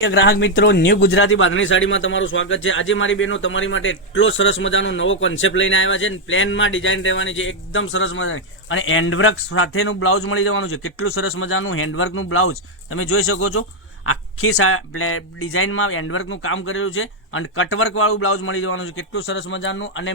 ગ્રાહક મિત્રો ન્યૂ ગુજરાતી બાંધણી સાડીમાં તમારું સ્વાગત છે। આજે મારી બહેનો તમારી માટે એટલો સરસ મજાનો નવો કોન્સેપ્ટ લઈને આવ્યા છે। પ્લેનમાં ડિઝાઇન રહેવાની છે, એકદમ સરસ મજાની, અને હેન્ડવર્ક સાથેનું બ્લાઉઝ મળી જવાનું છે। કેટલું સરસ મજાનું હેન્ડવર્કનું બ્લાઉઝ તમે જોઈ શકો છો। આખી ડિઝાઇનમાં હેન્ડવર્કનું કામ કરેલું છે અને કટવર્ક વાળું બ્લાઉઝ મળી જવાનું છે। કેટલું સરસ મજાનું અને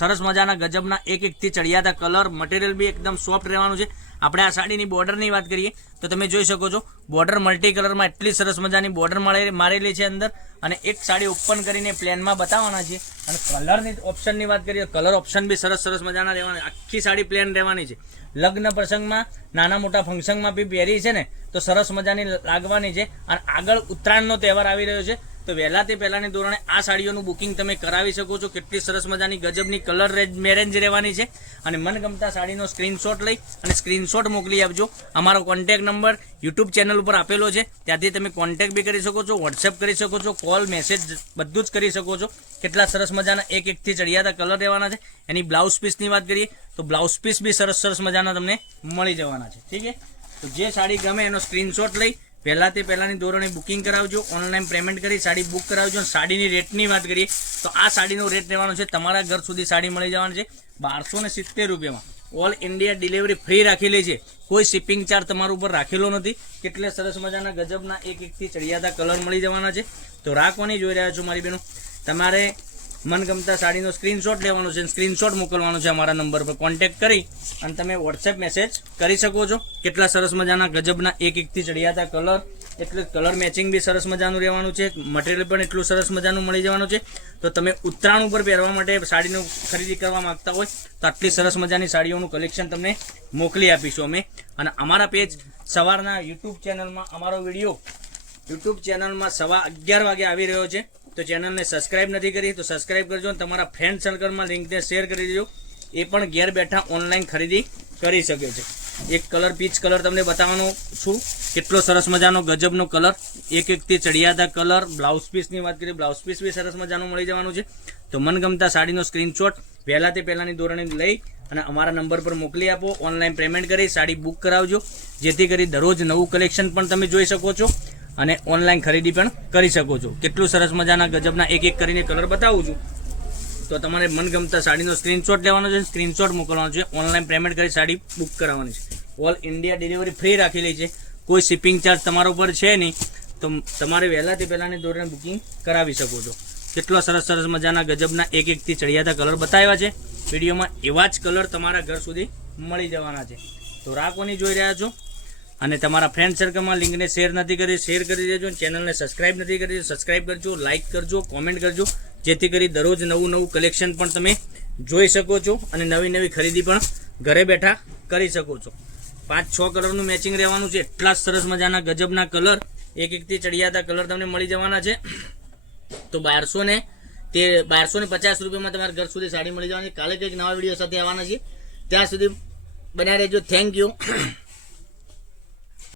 સરસ મજાના ગજબના એક એકથી ચડિયાતા કલર, મટીરિયલ બી એકદમ સોફ્ટ રહેવાનું છે। આપણે આ સાડીની બોર્ડરની વાત કરીએ તો તમે જોઈ શકો છો, બોર્ડર મલ્ટી કલરમાં એટલી સરસ મજાની બોર્ડર મારેલી છે અંદર, અને એક સાડી ઓપન કરીને પ્લેનમાં બતાવવાના છે। અને કલરની ઓપ્શનની વાત કરીએ તો કલર ઓપ્શન બી સરસ મજાના રહેવાના। આખી સાડી પ્લેન રહેવાની છે। લગ્ન પ્રસંગમાં, નાના મોટા ફંક્શનમાં બી પહેરી છે ને તો સરસ મજાની લાગવાની છે। અને આગળ ઉત્તરાયણનો તહેવાર આવી રહ્યો છે તો વહેલા તે પહેલાની ધોરણે આ સાડીઓનું બુકિંગ તમે કરાવી શકો છો। કેટલી સરસ મજાની ગજબની કલર મેરેન્જ રહેવાની છે। અને મનગમતા સાડીનો સ્ક્રીનશોટ લઈ અને સ્ક્રીનશોટ મોકલી આપજો। અમારો કોન્ટેક્ટ નંબર યુટ્યુબ ચેનલ ઉપર આપેલો છે, ત્યાંથી તમે કોન્ટેક્ટ બી કરી શકો છો, વોટ્સએપ કરી શકો છો, કોલ, મેસેજ બધું જ કરી શકો છો। કેટલા સરસ મજાના એક એકથી ચડિયાતા કલર રહેવાના છે। એની બ્લાઉઝ પીસની વાત કરીએ તો બ્લાઉઝ પીસ બી સરસ મજાના તમને મળી જવાના છે। ઠીક છે, તો જે સાડી ગમે એનો સ્ક્રીનશોટ લઈ પહેલા તે પહેલાની ધોરણે બુકિંગ કરાવજો, ઓનલાઈન પેમેન્ટ કરી સાડી બુક કરાવજો। અને સાડીની રેટની વાત કરીએ તો આ સાડીનો રેટ રહેવાનો છે, તમારા ઘર સુધી સાડી મળી જવાની છે 1270 રૂપિયામાં। ઓલ ઇન્ડિયા ડિલિવરી ફ્રી રાખેલી છે, કોઈ શિપિંગ ચાર્જ તમારા ઉપર રાખેલો નથી। કેટલે સરસ મજાના ગજબના એક એકથી ચડિયાતા કલર મળી જવાના છે। તો રાખવાની જોઈ રહ્યા છો મારી બહેનો, તમારે મનગમતા સાડીનો સ્ક્રીનશોટ લેવાનો છે, સ્ક્રીનશોટ મોકલવાનો છે અમારા નંબર પર કોન્ટેક્ટ કરી અને તમે વોટ્સએપ મેસેજ કરી શકો છો। કેટલા સરસ મજાના ગજબના એક એકથી ચડિયાતા કલર, એટલે કલર મેચિંગ બી સરસ મજાનું રહેવાનું છે, મટીરિયલ પણ એટલું સરસ મજાનું મળી જવાનું છે। તો તમે ઉત્તરાયણ ઉપર પહેરવા માટે સાડીનું ખરીદી કરવા માંગતા હોય તો આટલી સરસ મજાની સાડીઓનું કલેક્શન તમને મોકલી આપીશું અમે। અને અમારા પેજ સવારના યુટ્યુબ ચેનલમાં અમારો વિડીયો યુટ્યુબ ચેનલમાં 11:15 વાગે આવી રહ્યો છે, તો ચેનલને સબસ્ક્રાઇબ નથી કરી તો સબસ્ક્રાઇબ કરજો અને તમારા ફ્રેન્ડ સર્કલમાં લિંકને શેર કરી દેજો, એ પણ ઘેર બેઠા ઓનલાઈન ખરીદી કરી શકે છે। એક કલર પીચ કલર તમને બતાવવાનો છું, કેટલો સરસ મજાનો ગજબનો કલર, એક એકથી ચડિયાતા કલર। બ્લાઉઝ પીસની વાત કરીએ, બ્લાઉઝ પીસ બી સરસ મજાનું મળી જવાનું છે। તો મનગમતા સાડીનો સ્ક્રીનશોટ વહેલા તે પહેલાની ધોરણે લઈ અને અમારા નંબર પર મોકલી આપો, ઓનલાઈન પેમેન્ટ કરી સાડી બુક કરાવજો, જેથી કરી દરરોજ નવું કલેક્શન પણ તમે જોઈ શકો છો અને ઓનલાઈન ખરીદી પણ કરી શકો છો। કેટલું સરસ મજાના ગજબના એક એક કરીને કલર બતાવું છું, તો તમારે મનગમતા સાડીનો સ્ક્રીનશોટ લેવાનો છે, સ્ક્રીનશોટ મોકલવાનો છે, ઓનલાઈન પેમેન્ટ કરી સાડી બુક કરાવવાની છે। ઓલ ઇન્ડિયા ડિલિવરી ફ્રી રાખેલી છે, કોઈ શિપિંગ ચાર્જ તમારા ઉપર છે નહીં, તો તમારે વહેલાથી પહેલાની ધોરણે બુકિંગ કરાવી શકો છો। કેટલા સરસ મજાના ગજબના એક એકથી ચડિયાતા કલર બતાવ્યા છે વિડીયોમાં, એવા જ કલર તમારા ઘર સુધી મળી જવાના છે। તો રાખવાની જોઈ રહ્યા છો અને તમારા ફ્રેન્ડ સર્કલમાં લિંકને શેર નથી કરી, શેર કરી દેજો। ચેનલને સબસ્ક્રાઇબ નથી કરી તો સબસ્ક્રાઇબ કરજો, લાઇક કરજો, કોમેન્ટ કરજો, જેથી કરી દરરોજ નવું કલેક્શન પણ તમે જોઈ શકો છો અને નવી ખરીદી પણ ઘરે બેઠા કરી શકો છો। 5-6 કલરનું મેચિંગ રહેવાનું છે, એટલા સરસ મજાના ગજબના કલર, એક એકથી ચડિયાતા કલર તમને મળી જવાના છે। તો 1250 રૂપિયામાં તમારા ઘર સુધી સાડી મળી જવાની। કાલે કંઈક નવા વિડીયો સાથે આવવાના છે, ત્યાં સુધી બન્યા રહેજો। Thank you.